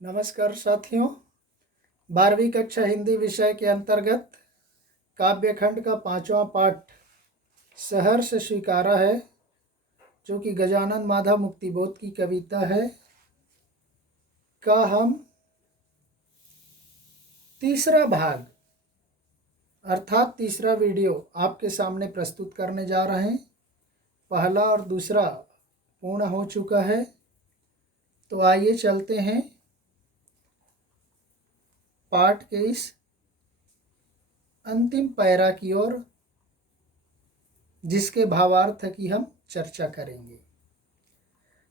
नमस्कार साथियों। 12वीं कक्षा हिंदी विषय के अंतर्गत काव्यखंड का 5वां पाठ सहर्ष स्वीकारा है, जो कि गजानन माधव मुक्तिबोध की कविता है, का हम तीसरा भाग अर्थात तीसरा वीडियो आपके सामने प्रस्तुत करने जा रहे हैं। पहला और दूसरा पूर्ण हो चुका है, तो आइए चलते हैं पाठ के इस अंतिम पैरा की ओर, जिसके भावार्थ की हम चर्चा करेंगे।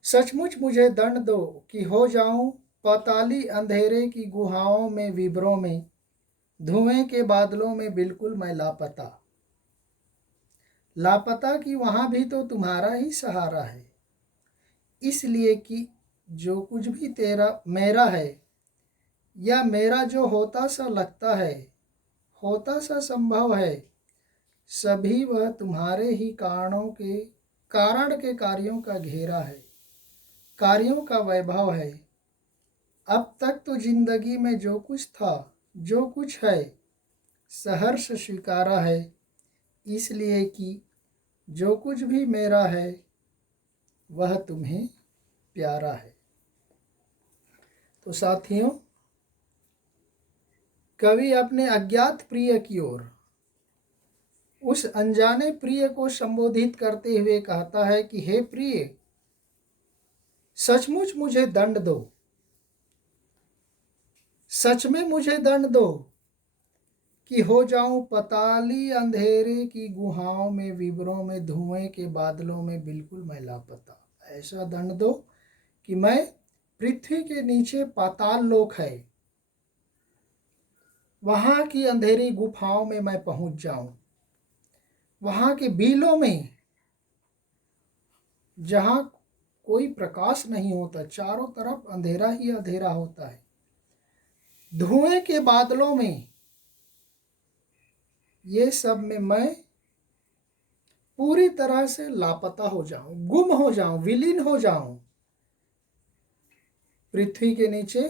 सचमुच मुझे दंड दो कि हो जाऊं पाताली अंधेरे की गुहाओं में, विवरों में, धुएं के बादलों में बिल्कुल मैं लापता। लापता कि वहां भी तो तुम्हारा ही सहारा है, इसलिए कि जो कुछ भी तेरा मेरा है, या मेरा जो होता सा लगता है, होता सा संभव है, सभी वह तुम्हारे ही कारण के कार्यों का घेरा है, कार्यों का वैभव है। अब तक तो जिंदगी में जो कुछ था, जो कुछ है, सहर्ष स्वीकारा है, इसलिए कि जो कुछ भी मेरा है वह तुम्हें प्यारा है। तो साथियों, कवि अपने अज्ञात प्रिय की ओर उस अनजाने प्रिय को संबोधित करते हुए कहता है कि हे प्रिय, सचमुच मुझे दंड दो, सच में मुझे दंड दो कि हो जाऊं पताली अंधेरे की गुहाओं में, विवरों में, धुएं के बादलों में बिल्कुल मैं लापता। ऐसा दंड दो कि मैं पृथ्वी के नीचे पाताल लोक है, वहां की अंधेरी गुफाओं में मैं पहुंच जाऊं, वहां के बीलों में जहां कोई प्रकाश नहीं होता, चारों तरफ अंधेरा ही अंधेरा होता है, धुएं के बादलों में, ये सब में मैं पूरी तरह से लापता हो जाऊं, गुम हो जाऊं, विलीन हो जाऊं। पृथ्वी के नीचे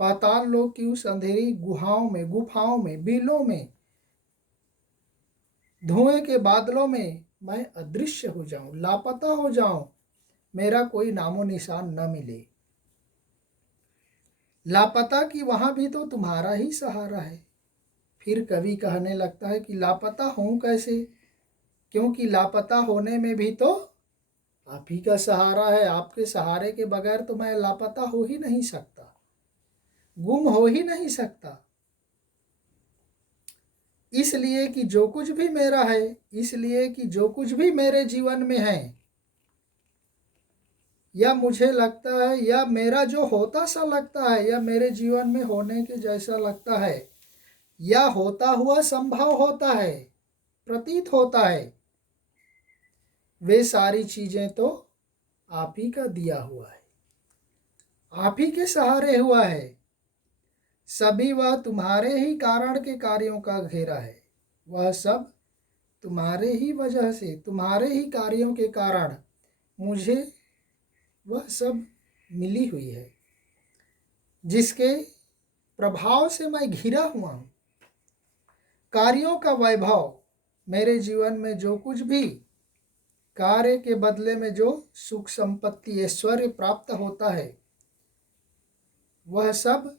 पाताल लोक की उस अंधेरी गुफाओं में, बिलों में, धुएं के बादलों में मैं अदृश्य हो जाऊं, लापता हो जाऊं, मेरा कोई नामो निशान न मिले। लापता कि वहां भी तो तुम्हारा ही सहारा है। फिर कवि कहने लगता है कि लापता हूं कैसे, क्योंकि लापता होने में भी तो आप ही का सहारा है। आपके सहारे के बगैर तो मैं लापता हो ही नहीं सकता, गुम हो ही नहीं सकता। इसलिए कि जो कुछ भी मेरा है, इसलिए कि जो कुछ भी मेरे जीवन में है, या मुझे लगता है, या मेरा जो होता सा लगता है, या मेरे जीवन में होने के जैसा लगता है, या होता हुआ संभव होता है, प्रतीत होता है, वे सारी चीजें तो आप ही का दिया हुआ है, आप ही के सहारे हुआ है। सभी वह तुम्हारे ही कारण के कार्यों का घेरा है, वह सब तुम्हारे ही वजह से, तुम्हारे ही कार्यों के कारण मुझे वह सब मिली हुई है, जिसके प्रभाव से मैं घिरा हुआ हूँ। कार्यों का वैभव, मेरे जीवन में जो कुछ भी कार्य के बदले में जो सुख संपत्ति ऐश्वर्य प्राप्त होता है, वह सब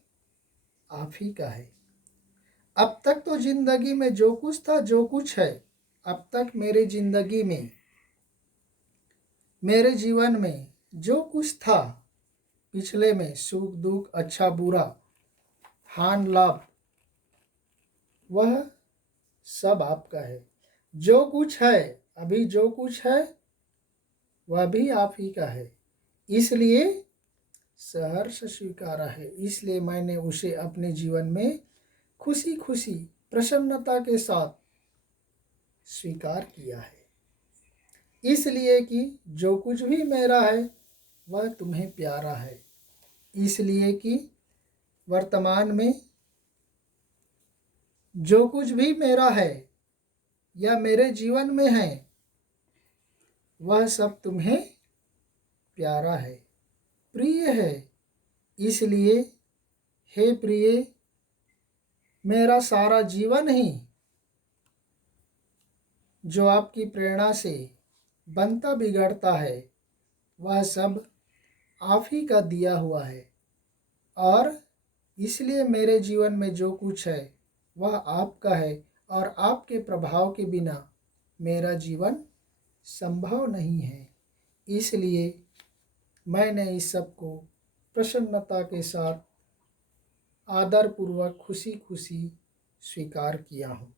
आप ही का है। अब तक तो जिंदगी में जो कुछ था, जो कुछ है, अब तक मेरी जिंदगी में, मेरे जीवन में जो कुछ था, पिछले में सुख दुख, अच्छा बुरा, हान लाभ, वह सब आपका है। जो कुछ है, अभी जो कुछ है, वह भी आप ही का है, इसलिए सहर्ष स्वीकारा है। इसलिए मैंने उसे अपने जीवन में खुशी खुशी, प्रसन्नता के साथ स्वीकार किया है। इसलिए कि जो कुछ भी मेरा है वह तुम्हें प्यारा है, इसलिए कि वर्तमान में जो कुछ भी मेरा है या मेरे जीवन में है, वह सब तुम्हें प्यारा है, प्रिय है, इसलिए हे प्रिय, मेरा सारा जीवन ही जो आपकी प्रेरणा से बनता बिगड़ता है वह सब आप ही का दिया हुआ है, और इसलिए मेरे जीवन में जो कुछ है वह आपका है, और आपके प्रभाव के बिना मेरा जीवन संभव नहीं है। इसलिए मैंने इस सब को प्रसन्नता के साथ आदरपूर्वक खुशी खुशी स्वीकार किया हूँ।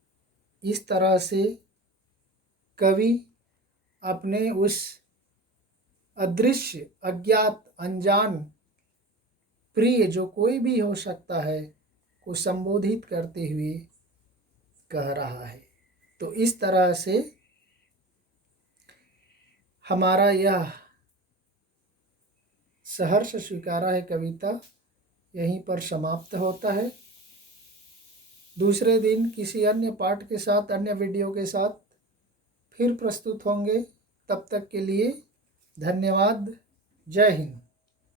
इस तरह से कवि अपने उस अदृश्य, अज्ञात, अनजान प्रिय जो कोई भी हो सकता है को संबोधित करते हुए कह रहा है। तो इस तरह से हमारा यह सहर्ष स्वीकारा है कविता यहीं पर समाप्त होता है। दूसरे दिन किसी अन्य पाठ के साथ, अन्य वीडियो के साथ फिर प्रस्तुत होंगे। तब तक के लिए धन्यवाद। जय हिंद।